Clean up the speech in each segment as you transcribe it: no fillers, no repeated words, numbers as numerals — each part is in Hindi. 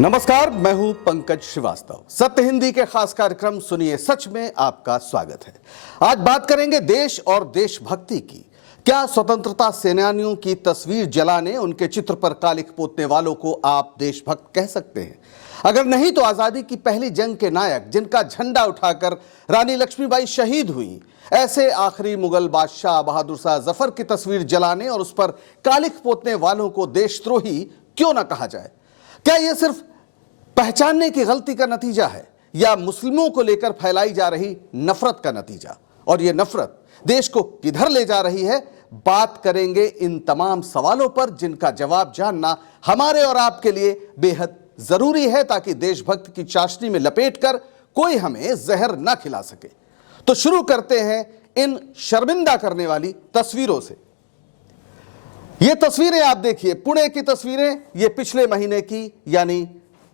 नमस्कार, मैं हूं पंकज श्रीवास्तव। सत्य हिंदी के खास कार्यक्रम सुनिए सच में आपका स्वागत है। आज बात करेंगे देश और देशभक्ति की। क्या स्वतंत्रता सेनानियों की तस्वीर जलाने, उनके चित्र पर कालिख पोतने वालों को आप देशभक्त कह सकते हैं? अगर नहीं तो आजादी की पहली जंग के नायक, जिनका झंडा उठाकर रानी लक्ष्मीबाई शहीद हुई, ऐसे आखिरी मुगल बादशाह बहादुर शाह जफर की तस्वीर जलाने और उस पर कालिख पोतने वालों को देशद्रोही क्यों ना कहा जाए? क्या यह सिर्फ पहचानने की गलती का नतीजा है या मुस्लिमों को लेकर फैलाई जा रही नफरत का नतीजा? और यह नफरत देश को किधर ले जा रही है? बात करेंगे इन तमाम सवालों पर, जिनका जवाब जानना हमारे और आपके लिए बेहद जरूरी है, ताकि देशभक्त की चाशनी में लपेटकर कोई हमें जहर ना खिला सके। तो शुरू करते हैं इन शर्मिंदा करने वाली तस्वीरों से। ये तस्वीरें आप देखिए, पुणे की तस्वीरें, ये पिछले महीने की यानी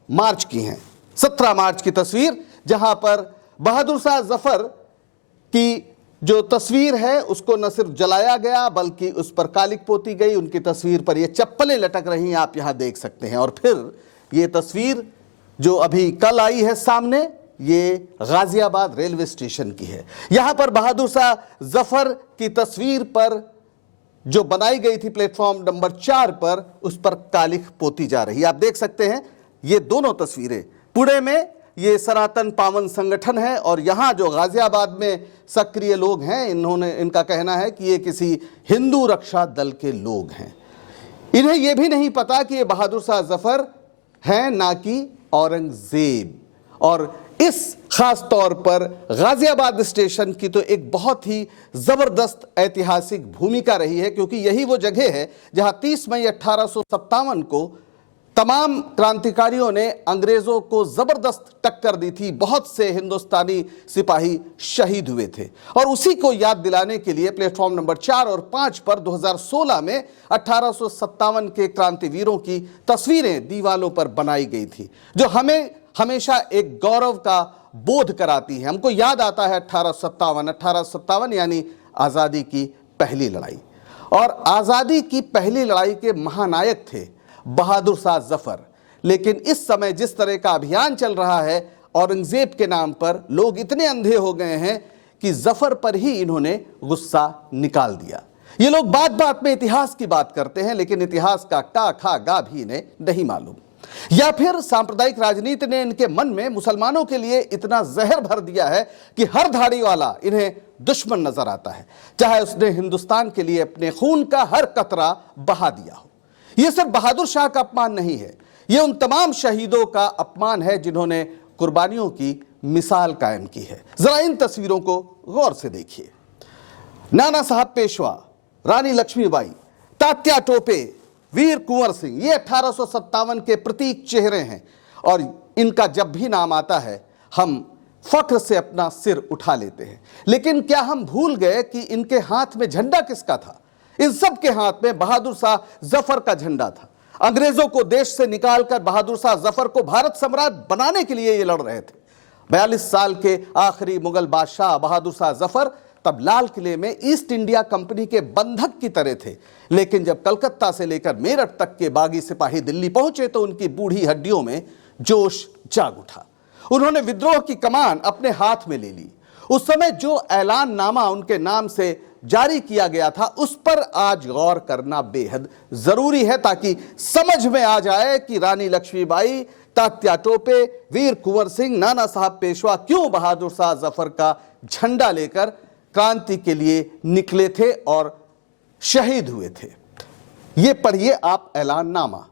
मार्च की हैं। 17 मार्च की तस्वीर, जहां पर बहादुर शाह जफर की जो तस्वीर है उसको न सिर्फ जलाया गया बल्कि उस पर कालिख पोती गई। उनकी तस्वीर पर ये चप्पलें लटक रही हैं, आप यहां देख सकते हैं। और फिर ये तस्वीर जो अभी कल आई है सामने, ये गाजियाबाद रेलवे स्टेशन की है। यहां पर बहादुर शाह जफर की तस्वीर पर जो बनाई गई थी प्लेटफॉर्म नंबर 4 पर, उस पर कालिख पोती जा रही है। आप देख सकते हैं ये दोनों तस्वीरें। पुणे में ये सनातन पावन संगठन है और यहां जो गाजियाबाद में सक्रिय लोग हैं, इनका कहना है कि ये किसी हिंदू रक्षा दल के लोग हैं। इन्हें यह भी नहीं पता कि ये बहादुर शाह जफर हैं, ना कि औरंगजेब। और इस खास तौर पर गाजियाबाद स्टेशन की तो एक बहुत ही जबरदस्त ऐतिहासिक भूमिका रही है, क्योंकि यही वो जगह है जहां 30 मई 1857 को तमाम क्रांतिकारियों ने अंग्रेजों को जबरदस्त टक्कर दी थी। बहुत से हिंदुस्तानी सिपाही शहीद हुए थे और उसी को याद दिलाने के लिए प्लेटफॉर्म नंबर 4 और 5 पर 2016 में 1857 के क्रांतिवीरों की तस्वीरें दीवालों पर बनाई गई थी, जो हमें हमेशा एक गौरव का बोध कराती है। हमको याद आता है 1857 यानी आजादी की पहली लड़ाई। और आजादी की पहली लड़ाई के महानायक थे बहादुर शाह जफर। लेकिन इस समय जिस तरह का अभियान चल रहा है औरंगजेब के नाम पर, लोग इतने अंधे हो गए हैं कि जफर पर ही इन्होंने गुस्सा निकाल दिया। ये लोग बात बात में इतिहास की बात करते हैं, लेकिन इतिहास का का खा गा भी इन्हें नहीं मालूम। या फिर सांप्रदायिक राजनीति ने इनके मन में मुसलमानों के लिए इतना जहर भर दिया है कि हर धाड़ी वाला इन्हें दुश्मन नजर आता है, चाहे उसने हिंदुस्तान के लिए अपने खून का हर कतरा बहा दिया हो। यह सिर्फ बहादुर शाह का अपमान नहीं है, यह उन तमाम शहीदों का अपमान है जिन्होंने कुर्बानियों की मिसाल कायम की है। जरा इन तस्वीरों को गौर से देखिए। नाना साहब पेशवा, रानी लक्ष्मीबाई, तात्या टोपे, वीर कुंवर सिंह, ये 1857 के प्रतीक चेहरे हैं और इनका जब भी नाम आता है हम फख्र से अपना सिर उठा लेते हैं। लेकिन क्या हम भूल गए कि इनके हाथ में झंडा किसका था? इन सब के हाथ में बहादुर शाह जफर का झंडा था। अंग्रेजों को देश से निकालकर बहादुर शाह जफर को भारत सम्राट बनाने के लिए ये लड़ रहे थे। 42 साल के आखिरी मुगल बादशाह बहादुर शाह जफर तब लाल किले में ईस्ट इंडिया कंपनी के बंधक की तरह थे। लेकिन जब कलकत्ता से लेकर मेरठ तक के बागी सिपाही दिल्ली पहुंचे तो उनकी बूढ़ी हड्डियों में जोश जाग उठा। उन्होंने विद्रोह की कमान अपने हाथ में ले ली। उस समय जो ऐलान नामा उनके नाम से जारी किया गया था, उस पर आज गौर करना बेहद जरूरी है, ताकि समझ में आ जाए कि रानी लक्ष्मीबाई, तात्या टोपे, वीर कुंवर सिंह, नाना साहब पेशवा क्यों बहादुर शाह जफर का झंडा लेकर क्रांति के लिए निकले थे और शहीद हुए थे। ये पढ़िए आप ऐलाननामा,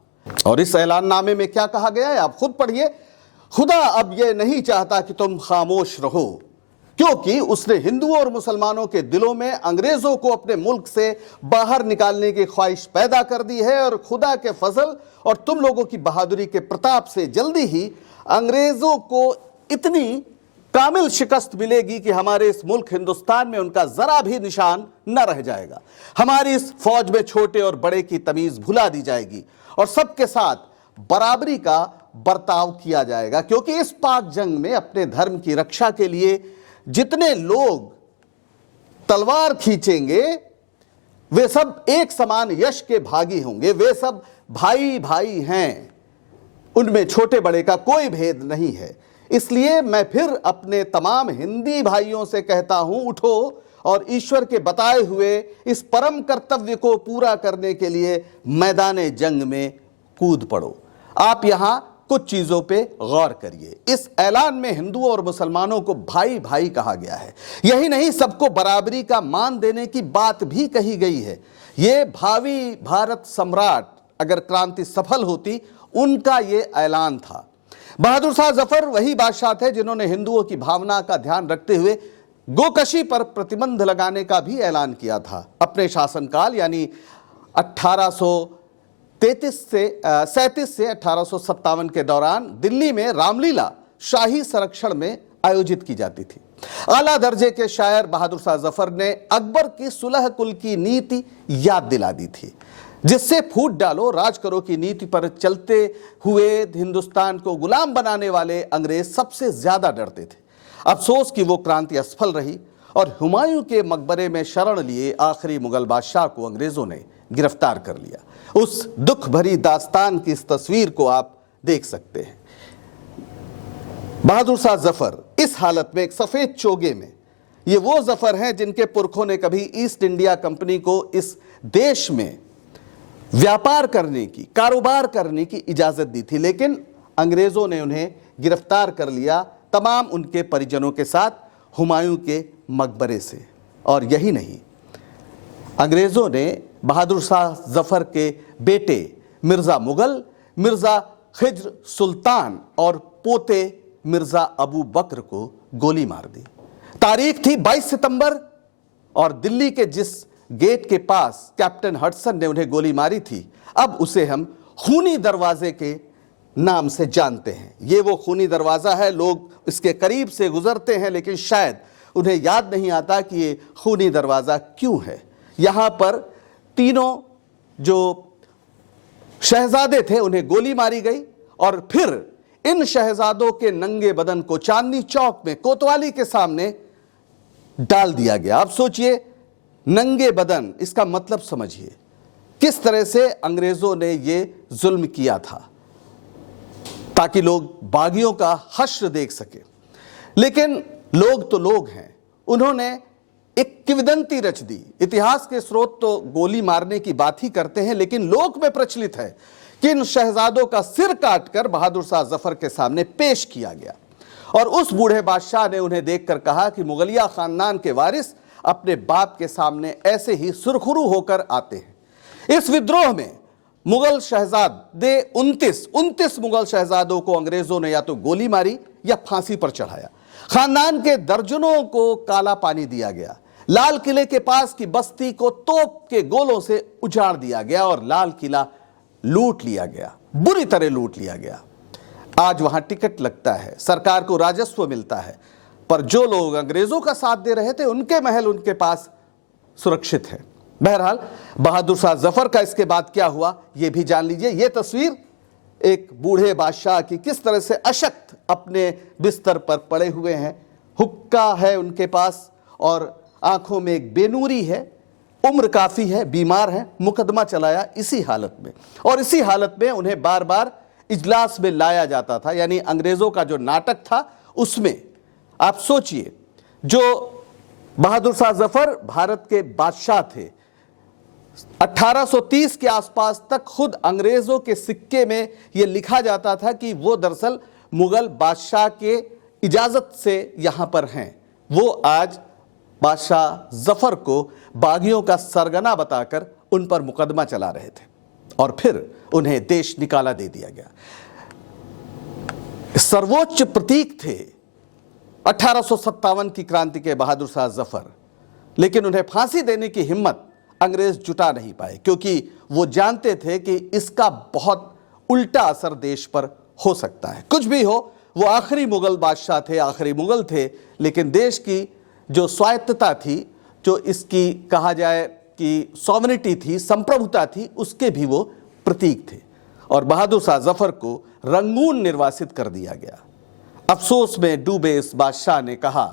और इस ऐलाननामे में क्या कहा गया है आप खुद पढ़िए। खुदा अब यह नहीं चाहता कि तुम खामोश रहो, क्योंकि उसने हिंदुओं और मुसलमानों के दिलों में अंग्रेजों को अपने मुल्क से बाहर निकालने की ख्वाहिश पैदा कर दी है। और खुदा के फजल और तुम लोगों की बहादुरी के प्रताप से जल्दी ही अंग्रेजों को इतनी कामिल शिकस्त मिलेगी कि हमारे इस मुल्क हिंदुस्तान में उनका जरा भी निशान न रह जाएगा। हमारी इस फौज में छोटे और बड़े की तमीज भुला दी जाएगी और सबके साथ बराबरी का बर्ताव किया जाएगा, क्योंकि इस पाक जंग में अपने धर्म की रक्षा के लिए जितने लोग तलवार खींचेंगे वे सब एक समान यश के भागी होंगे। वे सब भाई भाई हैं। उनमें छोटे बड़े का कोई भेद नहीं है। इसलिए मैं फिर अपने तमाम हिंदी भाइयों से कहता हूं, उठो और ईश्वर के बताए हुए इस परम कर्तव्य को पूरा करने के लिए मैदान जंग में कूद पड़ो। आप यहां कुछ चीजों पे गौर करिए। इस ऐलान में हिंदुओं और मुसलमानों को भाई भाई कहा गया है। यही नहीं, सबको बराबरी का मान देने की बात भी कही गई है। ये भावी भारत सम्राट अगर क्रांति सफल होती, उनका ये ऐलान था। बहादुर शाह जफर वही बादशाह थे जिन्होंने हिंदुओं की भावना का ध्यान रखते हुए गोकशी पर प्रतिबंध लगाने का भी ऐलान किया था। अपने शासनकाल यानी 1837 से 1857 के दौरान दिल्ली में रामलीला शाही संरक्षण में आयोजित की जाती थी। आला दर्जे के शायर बहादुर शाह जफर ने अकबर की सुलह कुल की नीति याद दिला दी थी, जिससे फूट डालो राज करो की नीति पर चलते हुए हिंदुस्तान को गुलाम बनाने वाले अंग्रेज सबसे ज्यादा डरते थे। अफसोस कि वो क्रांति असफल रही और हुमायूं के मकबरे में शरण लिए आखिरी मुगल बादशाह को अंग्रेजों ने गिरफ्तार कर लिया। उस दुख भरी दास्तान की इस तस्वीर को आप देख सकते हैं। बहादुर शाह जफर इस हालत में एक सफेद चोगे में, ये वो जफर हैं जिनके पुरखों ने कभी ईस्ट इंडिया कंपनी को इस देश में व्यापार करने की, कारोबार करने की इजाजत दी थी, लेकिन अंग्रेजों ने उन्हें गिरफ्तार कर लिया, तमाम उनके परिजनों के साथ हुमायूं के मकबरे से। और यही नहीं, अंग्रेजों ने बहादुर शाह जफर के बेटे मिर्जा मुगल, मिर्जा खिज्र सुल्तान और पोते मिर्जा अबू बकर को गोली मार दी। तारीख थी 22 सितंबर और दिल्ली के जिस गेट के पास कैप्टन हडसन ने उन्हें गोली मारी थी, अब उसे हम खूनी दरवाजे के नाम से जानते हैं। ये वो खूनी दरवाजा है, लोग इसके करीब से गुजरते हैं लेकिन शायद उन्हें याद नहीं आता कि ये खूनी दरवाजा क्यों है। यहां पर तीनों जो शहजादे थे उन्हें गोली मारी गई और फिर इन शहजादों के नंगे बदन को चांदनी चौक में कोतवाली के सामने डाल दिया गया। अब सोचिए, नंगे बदन, इसका मतलब समझिए किस तरह से अंग्रेजों ने ये जुल्म किया था ताकि लोग बागियों का हश्र देख सके। लेकिन लोग तो लोग हैं, उन्होंने एक किंवदंती रच दी। इतिहास के स्रोत तो गोली मारने की बात ही करते हैं, लेकिन लोक में प्रचलित है कि इन शहजादों का सिर काटकर बहादुर शाह जफर के सामने पेश किया गया और उस बूढ़े बादशाह ने उन्हें देखकर कहा कि मुगलिया खानदान के वारिस अपने बाप के सामने ऐसे ही सुरखुरू होकर आते हैं। इस विद्रोह में मुगल शहजादे 29 मुगल शहजादों को अंग्रेजों ने या तो गोली मारी या फांसी पर चढ़ाया। खानदान के दर्जनों को काला पानी दिया गया। लाल किले के पास की बस्ती को तोप के गोलों से उजाड़ दिया गया और लाल किला लूट लिया गया, बुरी तरह लूट लिया गया। आज वहां टिकट लगता है, सरकार को राजस्व मिलता है, पर जो लोग अंग्रेजों का साथ दे रहे थे उनके महल उनके पास सुरक्षित है। बहरहाल बहादुर शाह जफर का इसके बाद क्या हुआ ये भी जान लीजिए। ये तस्वीर एक बूढ़े बादशाह की, किस तरह से अशक्त अपने बिस्तर पर पड़े हुए हैं, हुक्का है उनके पास और आंखों में एक बेनूरी है, उम्र काफी है, बीमार है, मुकदमा चलाया इसी हालत में। और इसी हालत में उन्हें बार बार इजलास में लाया जाता था, यानी अंग्रेजों का जो नाटक था उसमें। आप सोचिए, जो बहादुर शाह जफर भारत के बादशाह थे, 1830 के आसपास तक खुद अंग्रेजों के सिक्के में यह लिखा जाता था कि वो दरअसल मुगल बादशाह के इजाजत से यहां पर हैं। वो आज बादशाह जफर को बागियों का सरगना बताकर उन पर मुकदमा चला रहे थे और फिर उन्हें देश निकाला दे दिया गया। सर्वोच्च प्रतीक थे 1857 की क्रांति के बहादुर शाह जफर, लेकिन उन्हें फांसी देने की हिम्मत अंग्रेज जुटा नहीं पाए, क्योंकि वो जानते थे कि इसका बहुत उल्टा असर देश पर हो सकता है। कुछ भी हो, वो आखिरी मुगल बादशाह थे, आखिरी मुगल थे, लेकिन देश की जो स्वायत्तता थी, जो इसकी कहा जाए कि सॉवरेनिटी थी, संप्रभुता थी, उसके भी वो प्रतीक थे। और बहादुर शाह जफर को रंगून निर्वासित कर दिया गया। अफसोस में डूबे इस बादशाह ने कहा,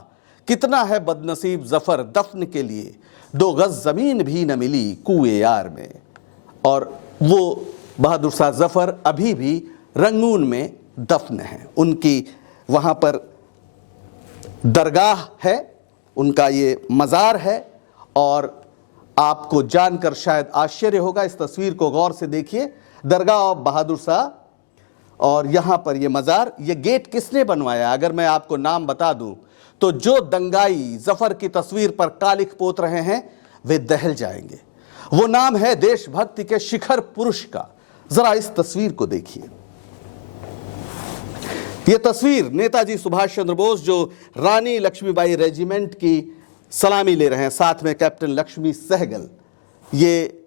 कितना है बदनसीब जफर दफन के लिए, 2 गज जमीन भी न मिली कुए यार में। और वो बहादुर शाह जफर अभी भी रंगून में दफन हैं। उनकी वहाँ पर दरगाह है, उनका ये मज़ार है और आपको जानकर शायद आश्चर्य होगा। इस तस्वीर को गौर से देखिए, दरगाह ऑफ बहादुर शाह और यहाँ पर ये मज़ार। ये गेट किसने बनवाया? अगर मैं आपको नाम बता दूं तो जो दंगाई जफर की तस्वीर पर कालिख पोत रहे हैं वे दहल जाएंगे। वो नाम है देशभक्ति के शिखर पुरुष का। जरा इस तस्वीर को देखिए। ये तस्वीर नेताजी सुभाष चंद्र बोस जो रानी लक्ष्मीबाई रेजिमेंट की सलामी ले रहे हैं, साथ में कैप्टन लक्ष्मी सहगल। ये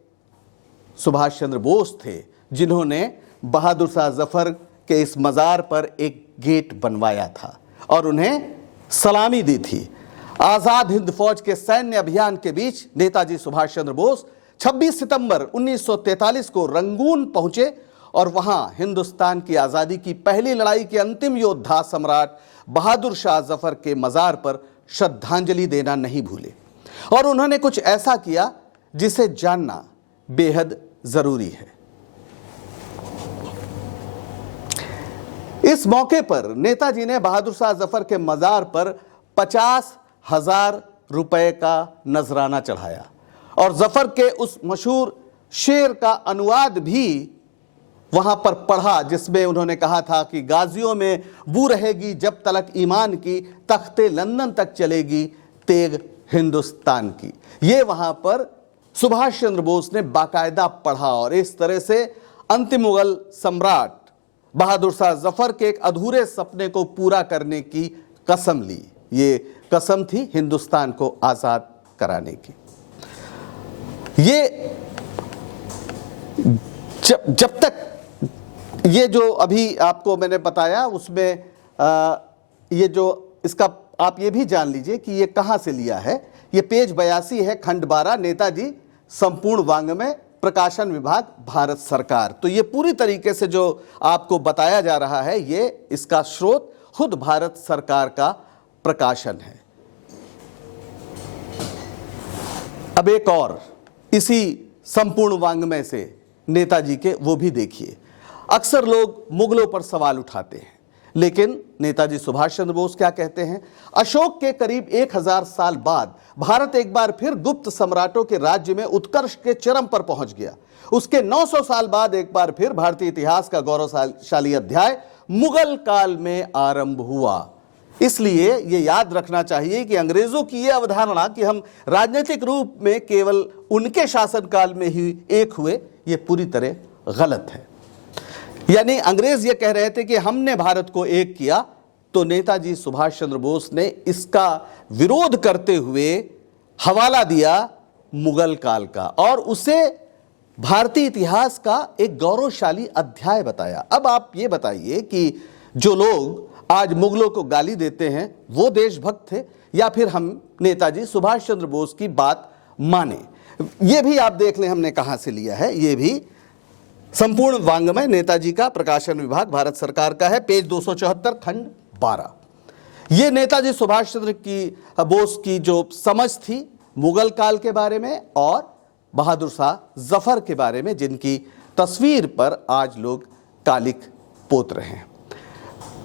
सुभाष चंद्र बोस थे जिन्होंने बहादुर शाह जफर के इस मज़ार पर एक गेट बनवाया था और उन्हें सलामी दी थी। आज़ाद हिंद फौज के सैन्य अभियान के बीच नेताजी सुभाष चंद्र बोस 26 सितंबर 1943 को रंगून पहुंचे और वहां हिंदुस्तान की आज़ादी की पहली लड़ाई के अंतिम योद्धा सम्राट बहादुर शाह जफर के मज़ार पर श्रद्धांजलि देना नहीं भूले और उन्होंने कुछ ऐसा किया जिसे जानना बेहद जरूरी है। इस मौके पर नेताजी ने बहादुर शाह जफर के मज़ार पर 50,000 रुपए का नजराना चढ़ाया और जफर के उस मशहूर शेर का अनुवाद भी वहां पर पढ़ा, जिसमें उन्होंने कहा था कि गाजियों में बू रहेगी जब तलक ईमान की, तख्ते लंदन तक चलेगी तेग हिंदुस्तान की। ये वहां पर सुभाष चंद्र बोस ने बाकायदा पढ़ा और इस तरह से अंतिम मुगल सम्राट बहादुर शाह जफर के एक अधूरे सपने को पूरा करने की कसम ली। ये कसम थी हिंदुस्तान को आजाद कराने की। ये जब तक ये जो अभी आपको मैंने बताया उसमें ये जो इसका आप ये भी जान लीजिए कि ये कहाँ से लिया है। ये पेज 82 है, खंड 12, नेताजी संपूर्ण वाङ्मय, प्रकाशन विभाग, भारत सरकार। तो ये पूरी तरीके से जो आपको बताया जा रहा है ये इसका स्रोत खुद भारत सरकार का प्रकाशन है। अब एक और इसी संपूर्ण वाङ्मय से नेताजी के वो भी देखिए। अक्सर लोग मुगलों पर सवाल उठाते हैं, लेकिन नेताजी सुभाष चंद्र बोस क्या कहते हैं? अशोक के करीब 1000 साल बाद भारत एक बार फिर गुप्त सम्राटों के राज्य में उत्कर्ष के चरम पर पहुंच गया। उसके 900 साल बाद एक बार फिर भारतीय इतिहास का गौरवशाली अध्याय मुगल काल में आरंभ हुआ। इसलिए ये याद रखना चाहिए कि अंग्रेजों की यह अवधारणा कि हम राजनीतिक रूप में केवल उनके शासनकाल में ही एक हुए, ये पूरी तरह गलत है। यानी अंग्रेज ये कह रहे थे कि हमने भारत को एक किया, तो नेताजी सुभाष चंद्र बोस ने इसका विरोध करते हुए हवाला दिया मुगल काल का और उसे भारतीय इतिहास का एक गौरवशाली अध्याय बताया। अब आप ये बताइए कि जो लोग आज मुगलों को गाली देते हैं वो देशभक्त थे या फिर हम नेताजी सुभाष चंद्र बोस की बात माने? ये भी आप देख लें हमने कहां से लिया है। ये भी संपूर्ण वाङ्मय, नेताजी का, प्रकाशन विभाग, भारत सरकार का है, पेज 274, खंड 12। ये नेताजी सुभाष चंद्र की बोस की जो समझ थी मुगल काल के बारे में और बहादुर शाह जफर के बारे में, जिनकी तस्वीर पर आज लोग कालिख पोत रहे हैं।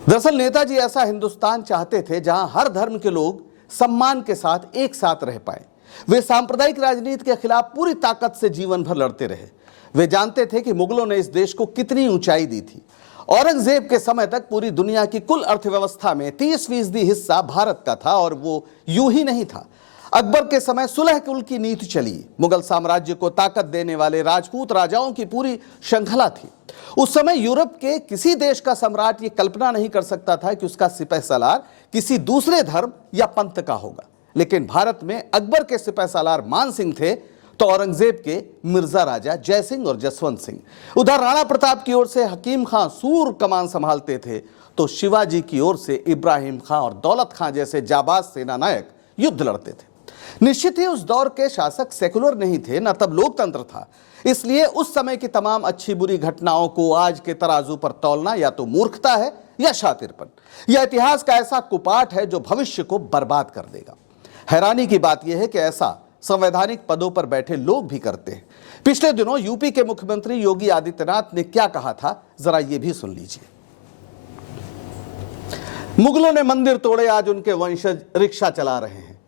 दरअसल नेताजी ऐसा हिंदुस्तान चाहते थे जहां हर धर्म के लोग सम्मान के साथ एक साथ रह पाए। वे सांप्रदायिक राजनीति के खिलाफ पूरी ताकत से जीवन भर लड़ते रहे। वे जानते थे कि मुगलों ने इस देश को कितनी ऊंचाई दी थी। औरंगजेब के समय तक पूरी दुनिया की कुल अर्थव्यवस्था में 30% हिस्सा भारत का था और वो यूं ही नहीं था। अकबर के समय सुलह कुल की नीति चली। मुगल साम्राज्य को ताकत देने वाले राजपूत राजाओं की पूरी श्रृंखला थी। उस समय यूरोप के किसी देश का सम्राट ये कल्पना नहीं कर सकता था कि उसका सिपहसालार किसी दूसरे धर्म या पंथ का होगा। लेकिन भारत में अकबर के सिपहसालार मान सिंह थे तो औरंगजेब के मिर्जा राजा जय सिंह और जसवंत सिंह। उधर राणा प्रताप की ओर से हकीम खां सूर कमान संभालते थे तो शिवाजी की ओर से इब्राहिम खां और दौलत खां जैसे जाबाज सेनानायक युद्ध लड़ते थे। निश्चित ही उस दौर के शासक सेकुलर नहीं थे, न तब लोकतंत्र था। इसलिए उस समय की तमाम अच्छी बुरी घटनाओं को आज के तराजू पर तौलना या तो मूर्खता है या शातिरपन। यह इतिहास का ऐसा कुपाट है जो भविष्य को बर्बाद कर देगा। हैरानी की बात यह है कि ऐसा संवैधानिक पदों पर बैठे लोग भी करते हैं। पिछले दिनों यूपी के मुख्यमंत्री योगी आदित्यनाथ ने क्या कहा था, जरा ये भी सुन लीजिए। मुगलों ने मंदिर तोड़े, आज उनके वंशज रिक्शा चला रहे हैं।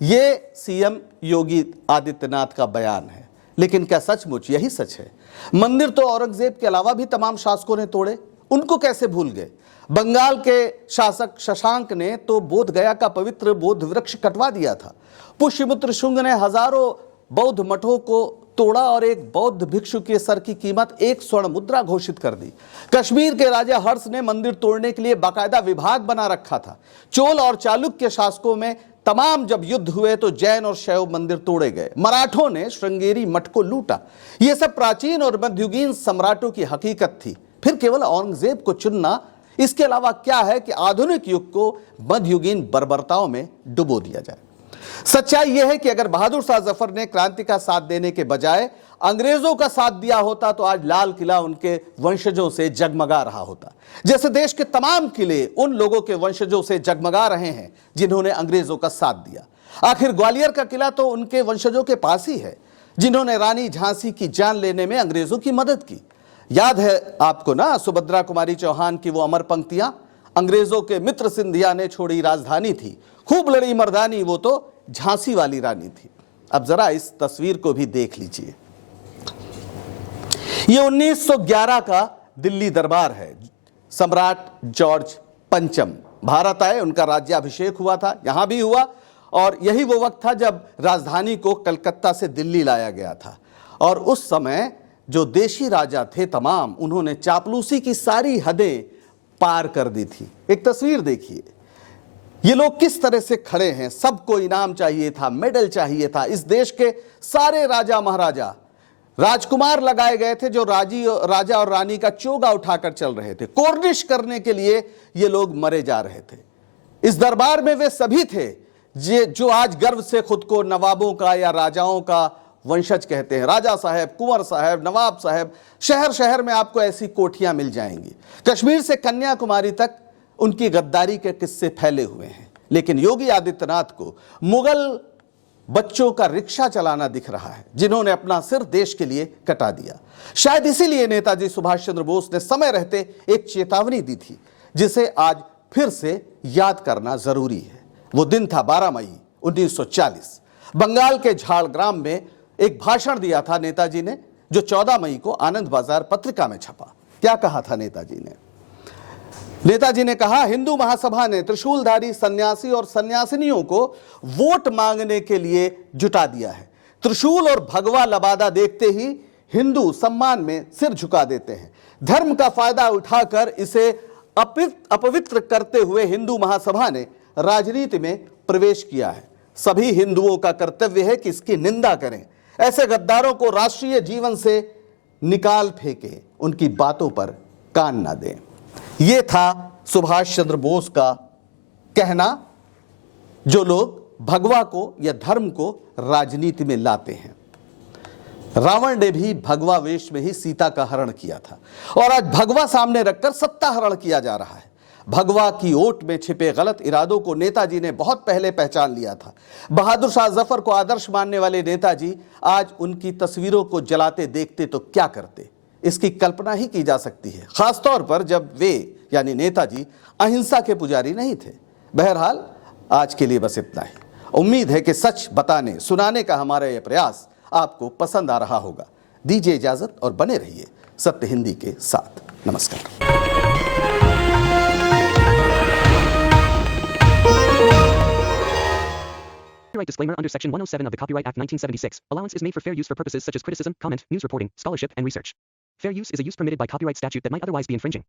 ये सीएम योगी आदित्यनाथ का बयान है, लेकिन क्या सचमुच यही सच है? मंदिर तो औरंगजेब के अलावा भी तमाम शासकों ने तोड़े, उनको कैसे भूल गए? बंगाल के शासक शशांक ने तो बोध गया का पवित्र बोध वृक्ष कटवा दिया था। पुष्यमित्र शुंग ने हजारों बौद्ध मठों को तोड़ा और एक बौद्ध भिक्षु के सर की कीमत 1 स्वर्ण मुद्रा घोषित कर दी। कश्मीर के राजा हर्ष ने मंदिर तोड़ने के लिए बाकायदा विभाग बना रखा था। चोल और चालुक्य शासकों में तमाम जब युद्ध हुए तो जैन और शैव मंदिर तोड़े गए। मराठों ने श्रृंगेरी मठ को लूटा। यह सब प्राचीन और मध्ययुगीन सम्राटों की हकीकत थी। फिर केवल औरंगजेब को चुनना, इसके अलावा क्या है कि आधुनिक युग को मध्ययुगीन बर्बरताओं में डुबो दिया जाए। सच्चाई यह है कि अगर बहादुर शाह जफर ने क्रांति का साथ देने के बजाय अंग्रेजों का साथ दिया होता तो आज लाल किला उनके वंशजों से जगमगा रहा होता, जैसे देश के तमाम किले उन लोगों के वंशजों से जगमगा रहे हैं जिन्होंने अंग्रेजों का साथ दिया। आखिर ग्वालियर का किला तो उनके वंशजों के पास ही है जिन्होंने रानी झांसी की जान लेने में अंग्रेजों की मदद की। याद है आपको ना सुभद्रा कुमारी चौहान की वो अमर पंक्तियां, अंग्रेजों के मित्र सिंधिया ने छोड़ी राजधानी थी, खूब लड़ी मर्दानी, वो तो झांसी वाली रानी थी। अब जरा इस तस्वीर को भी देख लीजिए। ये 1911 का दिल्ली दरबार है। सम्राट जॉर्ज पंचम भारत आए, उनका राज्याभिषेक हुआ था, यहां भी हुआ, और यही वो वक्त था जब राजधानी को कलकत्ता से दिल्ली लाया गया था। और उस समय जो देशी राजा थे तमाम, उन्होंने चापलूसी की सारी हदें पार कर दी थी। एक तस्वीर देखिए, ये लोग किस तरह से खड़े हैं। सबको इनाम चाहिए था, मेडल चाहिए था। इस देश के सारे राजा महाराजा, राजकुमार लगाए गए थे जो राजा और रानी का चोगा उठाकर चल रहे थे। कोर्निश करने के लिए ये लोग मरे जा रहे थे। इस दरबार में वे सभी थे जो आज गर्व से खुद को नवाबों का या राजाओं का वंशज कहते हैं। राजा साहब, कुंवर साहब, नवाब साहब, शहर शहर में आपको ऐसी कोठियां मिल जाएंगी। कश्मीर से कन्याकुमारी तक उनकी गद्दारी के किस्से फैले हुए हैं। लेकिन योगी आदित्यनाथ को मुगल बच्चों का रिक्शा चलाना दिख रहा है जिन्होंने अपना सिर देश के लिए कटा दिया। शायद इसीलिए नेताजी सुभाष चंद्र बोस ने समय रहते एक चेतावनी दी थी जिसे आज फिर से याद करना जरूरी है। वो दिन था 12 मई 1940। बंगाल के झाड़ग्राम में एक भाषण दिया था नेताजी ने, जो 14 मई को आनंद बाजार पत्रिका में छपा। क्या कहा था नेताजी ने? नेताजी ने कहा, हिंदू महासभा ने त्रिशूलधारी सन्यासी और सन्यासिनियों को वोट मांगने के लिए जुटा दिया है। त्रिशूल और भगवा लबादा देखते ही हिंदू सम्मान में सिर झुका देते हैं। धर्म का फायदा उठाकर इसे अपवित्र करते हुए हिंदू महासभा ने राजनीति में प्रवेश किया है। सभी हिंदुओं का कर्तव्य है कि इसकी निंदा करें। ऐसे गद्दारों को राष्ट्रीय जीवन से निकाल फेंके, उनकी बातों पर कान ना दें। यह था सुभाष चंद्र बोस का कहना। जो लोग भगवा को या धर्म को राजनीति में लाते हैं। रावण ने भी भगवा वेश में ही सीता का हरण किया था और आज भगवा सामने रखकर सत्ता हरण किया जा रहा है। भगवा की ओट में छिपे गलत इरादों को नेताजी ने बहुत पहले पहचान लिया था। बहादुर शाह जफर को आदर्श मानने वाले नेताजी आज उनकी तस्वीरों को जलाते देखते तो क्या करते, इसकी कल्पना ही की जा सकती है, खासतौर पर जब वे यानी नेताजी अहिंसा के पुजारी नहीं थे। बहरहाल आज के लिए बस इतना ही। उम्मीद है कि सच बताने सुनाने का हमारा यह प्रयास आपको पसंद आ रहा होगा। दीजिए इजाजत और बने रहिए सत्य हिंदी के साथ। नमस्कार। Copyright disclaimer under Section 107 of the Copyright Act 1976. Allowance is made for fair use for purposes such as criticism, comment, news reporting, scholarship, and research. Fair use is a use permitted by copyright statute that might otherwise be infringing.